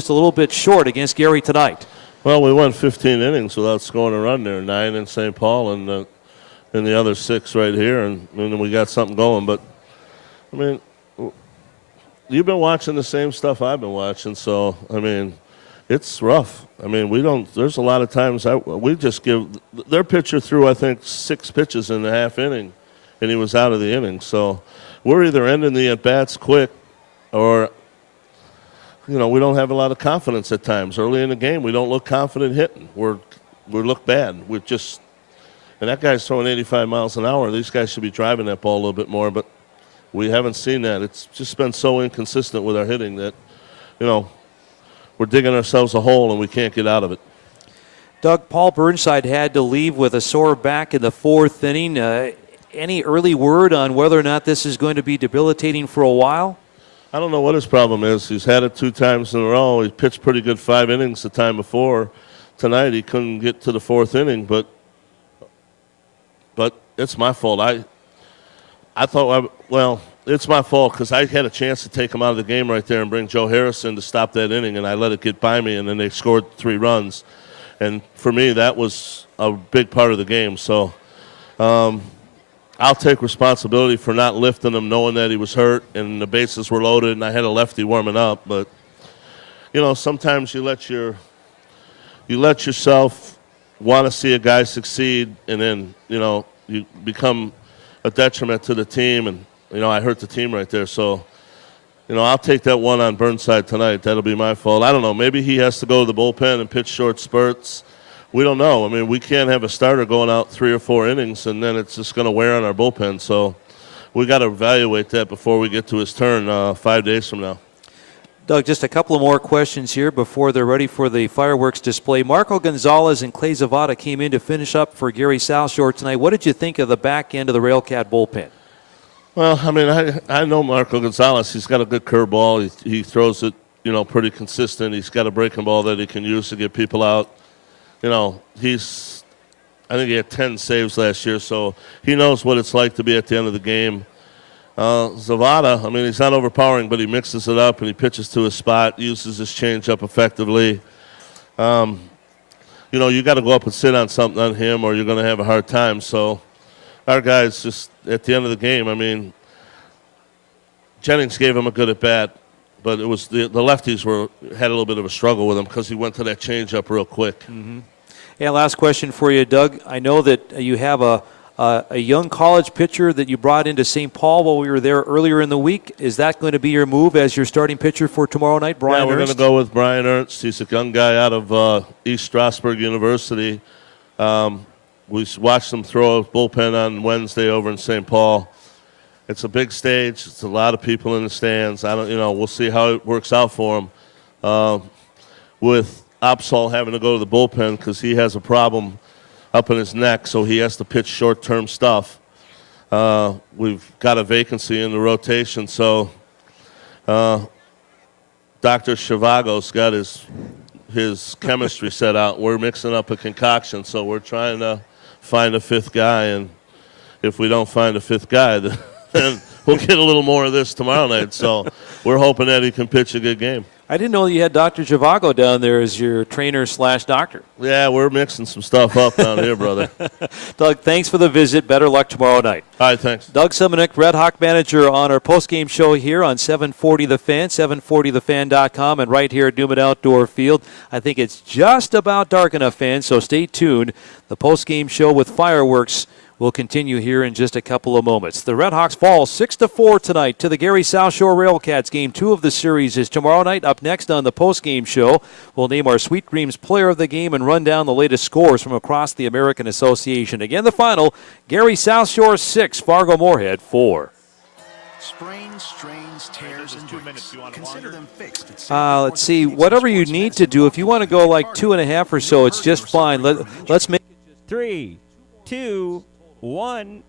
just a little bit short against Gary tonight. Well, we went 15 innings without scoring a run there, 9 in St. Paul and the other 6 right here, and then we got something going. But, I mean, you've been watching the same stuff I've been watching, so, I mean, it's rough. I mean, there's a lot of times we just give, their pitcher threw, I think, 6 pitches in the half inning, and he was out of the inning. So we're either ending the at-bats quick or, we don't have a lot of confidence at times. Early in the game, we don't look confident hitting. We look bad. And that guy's throwing 85 miles an hour. These guys should be driving that ball a little bit more, but we haven't seen that. It's just been so inconsistent with our hitting that, we're digging ourselves a hole and we can't get out of it. Doug, Paul Burnside had to leave with a sore back in the 4th inning. Any early word on whether or not this is going to be debilitating for a while? I don't know what his problem is. He's had it 2 times in a row. He pitched pretty good 5 innings the time before. Tonight he couldn't get to the 4th inning, but it's my fault. It's my fault because I had a chance to take him out of the game right there and bring Joe Harrison to stop that inning, and I let it get by me, and then they scored 3 runs. And for me, that was a big part of the game. So I'll take responsibility for not lifting him knowing that he was hurt and the bases were loaded and I had a lefty warming up. But, sometimes you let yourself want to see a guy succeed, and then, you become a detriment to the team, and I hurt the team right there. So, I'll take that one on Burnside tonight. That'll be my fault. I don't know. Maybe he has to go to the bullpen and pitch short spurts. We don't know. I mean, we can't have a starter going out 3 or 4 innings, and then it's just going to wear on our bullpen. So we got to evaluate that before we get to his turn 5 days from now. Doug, just a couple of more questions here before they're ready for the fireworks display. Marco Gonzalez and Clay Zavada came in to finish up for Gary South Shore tonight. What did you think of the back end of the RailCat bullpen? Well, I mean, I know Marco Gonzalez. He's got a good curveball. He throws it, pretty consistent. He's got a breaking ball that he can use to get people out. I think he had 10 saves last year, so he knows what it's like to be at the end of the game. Zavada, I mean, he's not overpowering, but he mixes it up and he pitches to his spot, uses his changeup effectively. You got to go up and sit on something on him or you're going to have a hard time. So our guys just at the end of the game, I mean, Jennings gave him a good at-bat, but it was the lefties had a little bit of a struggle with him because he went to that changeup real quick. Mm-hmm. Yeah, last question for you, Doug. I know that you have a young college pitcher that you brought into St. Paul while we were there earlier in the week. Is that going to be your move as your starting pitcher for tomorrow night, Brian Ernst? Yeah, we're going to go with Brian Ernst. He's a young guy out of East Stroudsburg University. We watched him throw a bullpen on Wednesday over in St. Paul. It's a big stage. It's a lot of people in the stands. We'll see how it works out for him. With Opsal having to go to the bullpen because he has a problem up in his neck, so he has to pitch short-term stuff. We've got a vacancy in the rotation, so Dr. Shivago's got his chemistry set out. We're mixing up a concoction, so we're trying to find a 5th guy, and if we don't find a 5th guy, then we'll get a little more of this tomorrow night. So we're hoping that he can pitch a good game. I didn't know you had Dr. Zhivago down there as your trainer/doctor. Yeah, we're mixing some stuff up down here, brother. Doug, thanks for the visit. Better luck tomorrow night. All right, thanks. Doug Simonik, Red Hawk manager on our postgame show here on 740 The Fan, 740thefan.com, and right here at Newman Outdoor Field. I think it's just about dark enough, fans, so stay tuned. The postgame show with fireworks will continue here in just a couple of moments. The RedHawks fall 6-4 tonight to the Gary South Shore RailCats. Game 2 of the series is tomorrow night. Up next on the postgame show, we'll name our Sweet Dreams player of the game and run down the latest scores from across the American Association. Again, the final, Gary South Shore 6, Fargo-Moorhead 4. Sprains, strains, tears, and breaks. Consider them fixed. Let's see, whatever you need to do. If you want to go like 2.5 or so, it's just fine. Let's make it just 3, 2, 1.